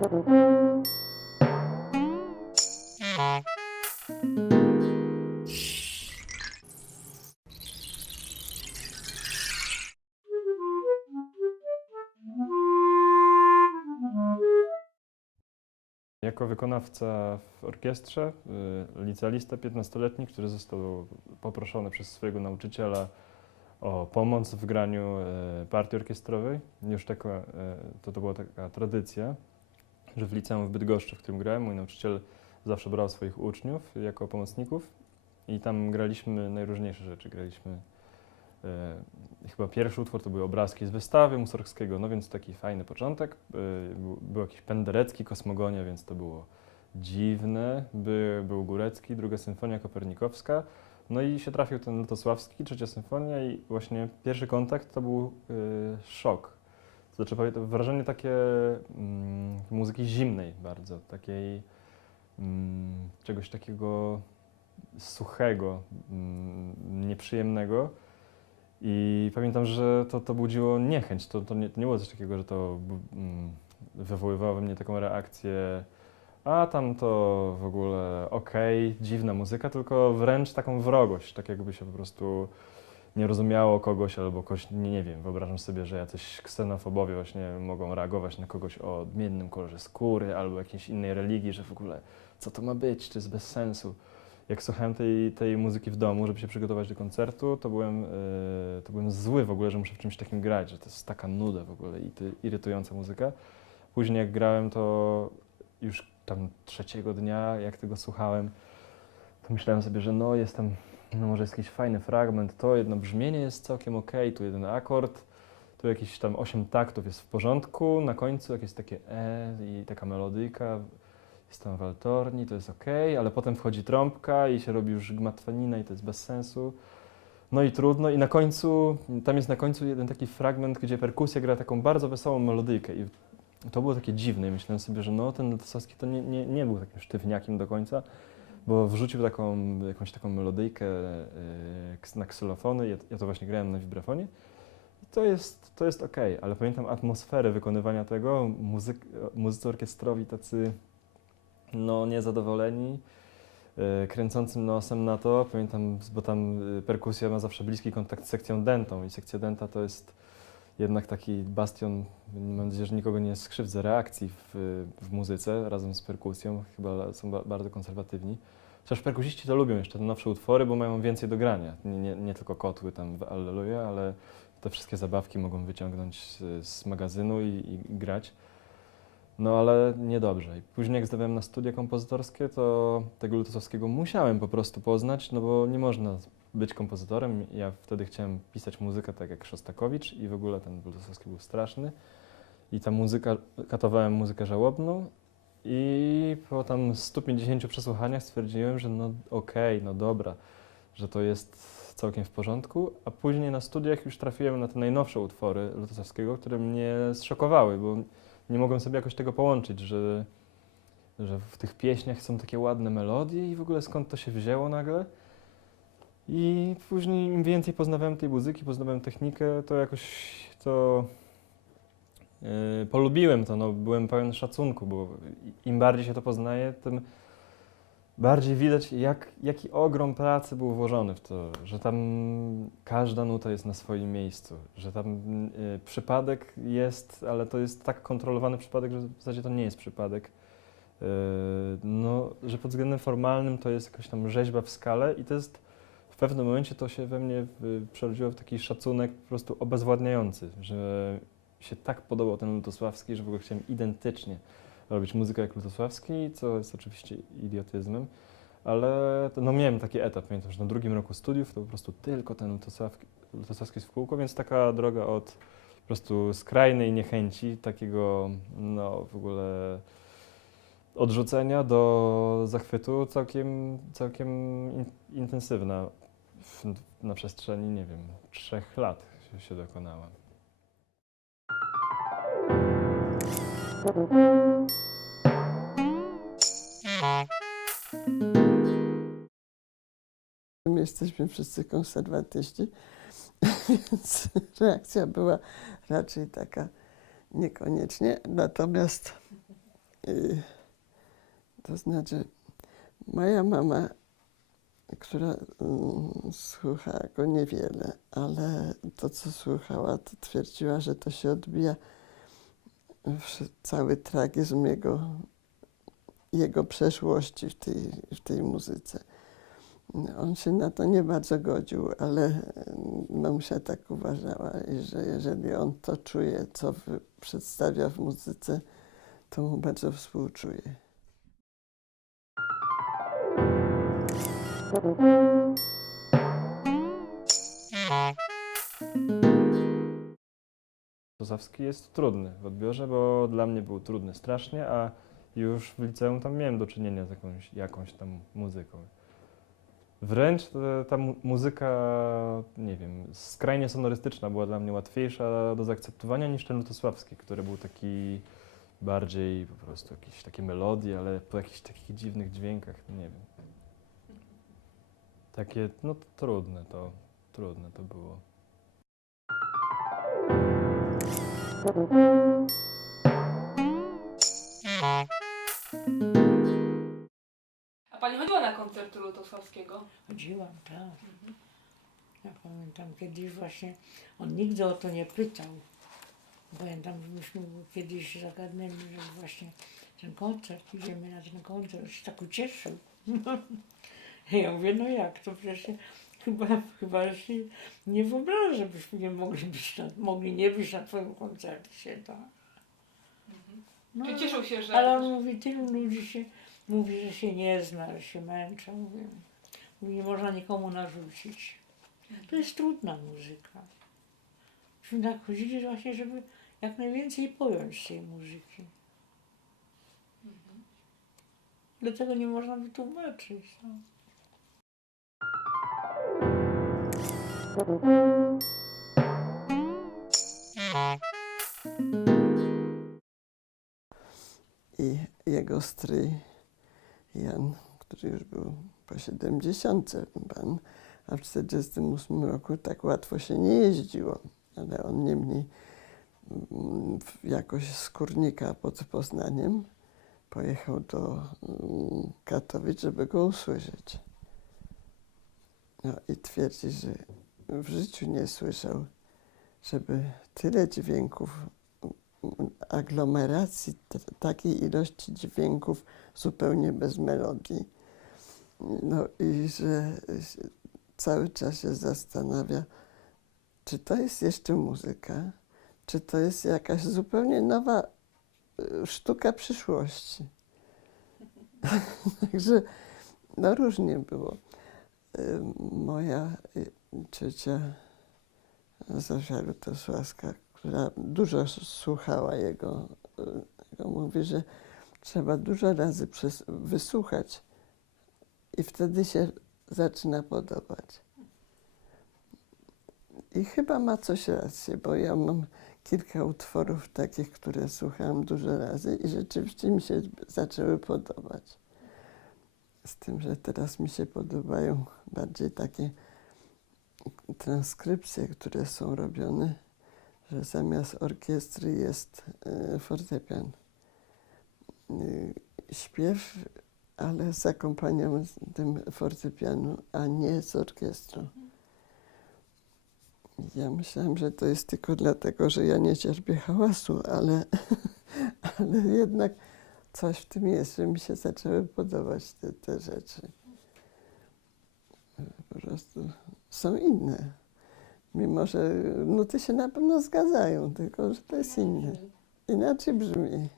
Jako wykonawca w orkiestrze, y, licealista 15-letni, który został poproszony przez swojego nauczyciela o pomoc w graniu y, partii orkiestrowej. Już taka, y, to, to była taka tradycja, że w liceum w Bydgoszczy, w którym grałem, mój nauczyciel zawsze brał swoich uczniów jako pomocników i tam graliśmy najróżniejsze rzeczy. Graliśmy e, chyba pierwszy utwór to były obrazki z wystawy Mussorgskiego, no więc taki fajny początek. E, był, był jakiś Penderecki, Kosmogonia, więc to było dziwne. By, był Górecki, druga symfonia kopernikowska. No i się trafił ten Lutosławski, trzecia symfonia i właśnie pierwszy kontakt to był e, szok. To znaczy wrażenie takie mm, muzyki zimnej bardzo, takiej mm, czegoś takiego suchego, mm, nieprzyjemnego. I pamiętam, że to, to budziło niechęć. To, to, nie, to nie było coś takiego, że to mm, wywoływało we mnie taką reakcję, a tam to w ogóle okej, dziwna muzyka, tylko wręcz taką wrogość, tak jakby się po prostu nie rozumiało kogoś albo kogoś, nie, nie wiem, wyobrażam sobie, że jacyś ksenofobowie właśnie mogą reagować na kogoś o odmiennym kolorze skóry albo jakiejś innej religii, że w ogóle co to ma być, to jest bez sensu jak słuchałem tej, tej muzyki w domu, żeby się przygotować do koncertu, to byłem, yy, to byłem zły w ogóle, że muszę w czymś takim grać, że to jest taka nuda w ogóle i ty, irytująca muzyka. Później jak grałem, to już tam trzeciego dnia, jak tego słuchałem, to myślałem sobie, że no jestem, no może jest jakiś fajny fragment, to jedno brzmienie jest całkiem okej, tu jeden akord, tu jakiś tam osiem taktów jest w porządku, na końcu jakieś takie E i taka melodyjka, jest tam waltorni, to jest ok, ale potem wchodzi trąbka i się robi już gmatwanina i to jest bez sensu. No i trudno. I na końcu, tam jest na końcu jeden taki fragment, gdzie perkusja gra taką bardzo wesołą melodyjkę i to było takie dziwne. Myślałem sobie, że no ten Lutosowski to nie, nie, nie był takim sztywniakiem do końca, bo wrzucił taką, jakąś taką melodyjkę yy, na ksylofony. Ja, ja to właśnie grałem na wibrafonie. I to jest, to jest ok, ale pamiętam atmosferę wykonywania tego. Muzyk, muzycy orkiestrowi tacy no, niezadowoleni, e, kręcącym nosem na to. Pamiętam, bo tam e, perkusja ma zawsze bliski kontakt z sekcją dentą i sekcja denta to jest jednak taki bastion, mam nadzieję, że nikogo nie skrzywdzę, reakcji w, w muzyce razem z perkusją. Chyba są ba bardzo konserwatywni. Chociaż perkusiści to lubią jeszcze te nowsze utwory, bo mają więcej do grania. Nie, nie, nie tylko kotły tam w Alleluja, ale te wszystkie zabawki mogą wyciągnąć z, z magazynu i, i grać. No ale niedobrze. I później jak zdawałem na studia kompozytorskie, to tego Lutosowskiego musiałem po prostu poznać, no bo nie można być kompozytorem. Ja wtedy chciałem pisać muzykę tak jak Szostakowicz i w ogóle ten Lutosowski był straszny. I ta muzyka, katowałem muzykę żałobną i po tam 150 przesłuchaniach stwierdziłem, że no okej, no dobra, że to jest całkiem w porządku, a później na studiach już trafiłem na te najnowsze utwory Lutosowskiego, które mnie zszokowały, bo nie mogłem sobie jakoś tego połączyć, że, że w tych pieśniach są takie ładne melodie i w ogóle skąd to się wzięło nagle. I później im więcej poznawałem tej muzyki, poznawałem technikę, to jakoś to yy, polubiłem to, no, byłem pełen szacunku, bo im bardziej się to poznaje, tym bardziej widać, jak, jaki ogrom pracy był włożony w to, że tam każda nuta jest na swoim miejscu, że tam y, przypadek jest, ale to jest tak kontrolowany przypadek, że w zasadzie to nie jest przypadek. Y, no, że pod względem formalnym to jest jakaś tam rzeźba w skale i to jest pewnym momencie to się we mnie y, przerodziło w taki szacunek po prostu obezwładniający, że się tak podobał ten Lutosławski, że w ogóle chciałem identycznie robić muzykę jak Lutosławski, co jest oczywiście idiotyzmem, ale to, no miałem taki etap, pamiętam, że na drugim roku studiów to po prostu tylko ten Lutosławski, Lutosławski jest w kółko, więc taka droga od po prostu skrajnej niechęci, takiego no w ogóle odrzucenia do zachwytu całkiem, całkiem in, intensywna w, na przestrzeni, nie wiem, trzech lat się, się dokonała. My jesteśmy wszyscy konserwatyści, więc reakcja była raczej taka niekoniecznie. Natomiast Y, To znaczy, moja mama, która mm, słuchała go niewiele, ale to, co słuchała, to twierdziła, że to się odbija w cały tragizm jego, jego przeszłości w tej, w tej muzyce. On się na to nie bardzo godził, ale mm, mamusia tak uważała, że jeżeli on to czuje, co przedstawia w muzyce, to mu bardzo współczuje. Kosowski jest trudny w odbiorze, bo dla mnie był trudny strasznie, a już w liceum tam miałem do czynienia z jakąś, jakąś tam muzyką. Wręcz ta, ta mu- muzyka, nie wiem, skrajnie sonorystyczna była dla mnie łatwiejsza do zaakceptowania niż ten lutosławski, który był taki bardziej po prostu jakieś takie melodie, ale po jakichś takich dziwnych dźwiękach, nie wiem. Takie, no trudne to, trudne to było. A pani chodziła na koncert Lutosławskiego? Chodziłam, tak. Ja pamiętam kiedyś właśnie, on nigdy o to nie pytał. Pamiętam, że myśmy kiedyś zagadnęli, że właśnie ten koncert, idziemy na ten koncert, on się tak ucieszył. Ja mówię, no jak, to przecież się- chyba, chyba się nie wyobrażam, żebyśmy nie mogli być na, mogli nie być na twoim koncercie, tak. No, Czy cieszył się, że... ale on mówi, tylu ludzi się mówi, że się nie zna, że się męczą. Mówi, nie można nikomu narzucić. To jest trudna muzyka. Myśmy tak chodzili właśnie, żeby jak najwięcej pojąć z tej muzyki. Dlatego nie można wytłumaczyć. No. I jego stryj Jan, który już był po 70 pan, a w 48 roku tak łatwo się nie jeździło, ale on niemniej mm, jakoś z Kurnika pod Poznaniem pojechał do mm, Katowic, żeby go usłyszeć. No i twierdzi, że w życiu nie słyszał, żeby tyle dźwięków aglomeracji takiej ilości dźwięków zupełnie bez melodii. No i że cały czas się zastanawia, czy to jest jeszcze muzyka, czy to jest jakaś zupełnie nowa y, sztuka przyszłości. Także no różnie było. Y, Moja y, ciocia Zofia Lutosławska, która dużo słuchała jego, y, jego mówi, że trzeba dużo razy wysłuchać i wtedy się zaczyna podobać. I chyba ma coś rację, bo ja mam kilka utworów takich, które słuchałam dużo razy i rzeczywiście mi się zaczęły podobać. Z tym, że teraz mi się podobają bardziej takie transkrypcje, które są robione, że zamiast orkiestry jest e, fortepian. Y, Śpiew, ale z akompaniamentem fortepianu, a nie z orkiestrą. Ja myślałam, że to jest tylko dlatego, że ja nie cierpię hałasu, ale, ale jednak coś w tym jest, że mi się zaczęły podobać te, te rzeczy. Prostu są inne. Mimo, że nuty się na pewno zgadzają, tylko że to jest inne. Inaczej brzmi.